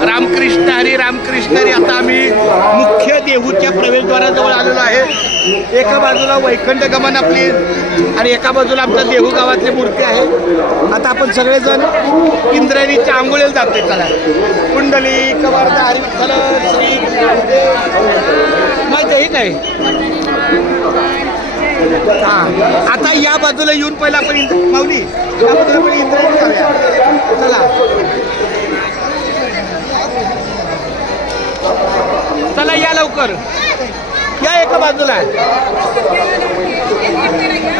रामकृष्ण हरी रामकृष्ण हरी. आता आम्ही मुख्य देहूच्या प्रवेशद्वाराजवळ आलेलो आहे. एका बाजूला वैकुंठ गमन आपली आणि एका बाजूला आमच्या देहू गावातली मूर्ती आहे. आता आपण सगळेजण इंद्रायणीच्या आंघोळीला जातोय. चला कुंडली कवरदा हरी विठ्ठल श्री माहिती आहे काय. हां आता या बाजूला येऊन पहिला आपण माऊली या बाजूला पण इंद्रायणी जाऊया. चला चला या लवकर या एका बाजूला.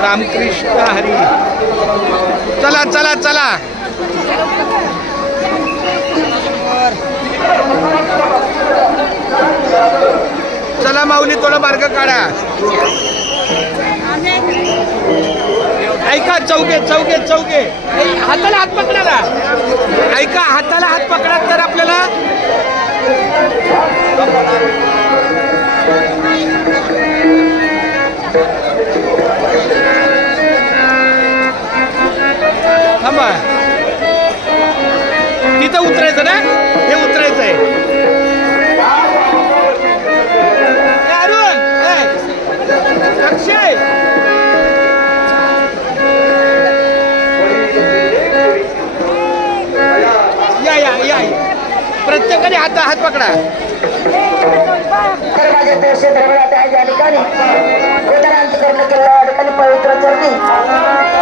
रामकृष्ण हरी. चला चला चला चला माऊली थोडा मार्ग काढा. ऐका चौघे चौघे चौघे हाताला हात पकडा ना. ऐका हाताला हात पकडा तर आपल्याला थांबा तिथं उतरायचं ना. हे उतरायचं आहे. अरुण अक्षय या या या प्रत्येकाने हात पकडा. माझे पैसे धर्मदाते आहे या ठिकाणी वेदनांत करून किल्ला या ठिकाणी पवित्र चरणी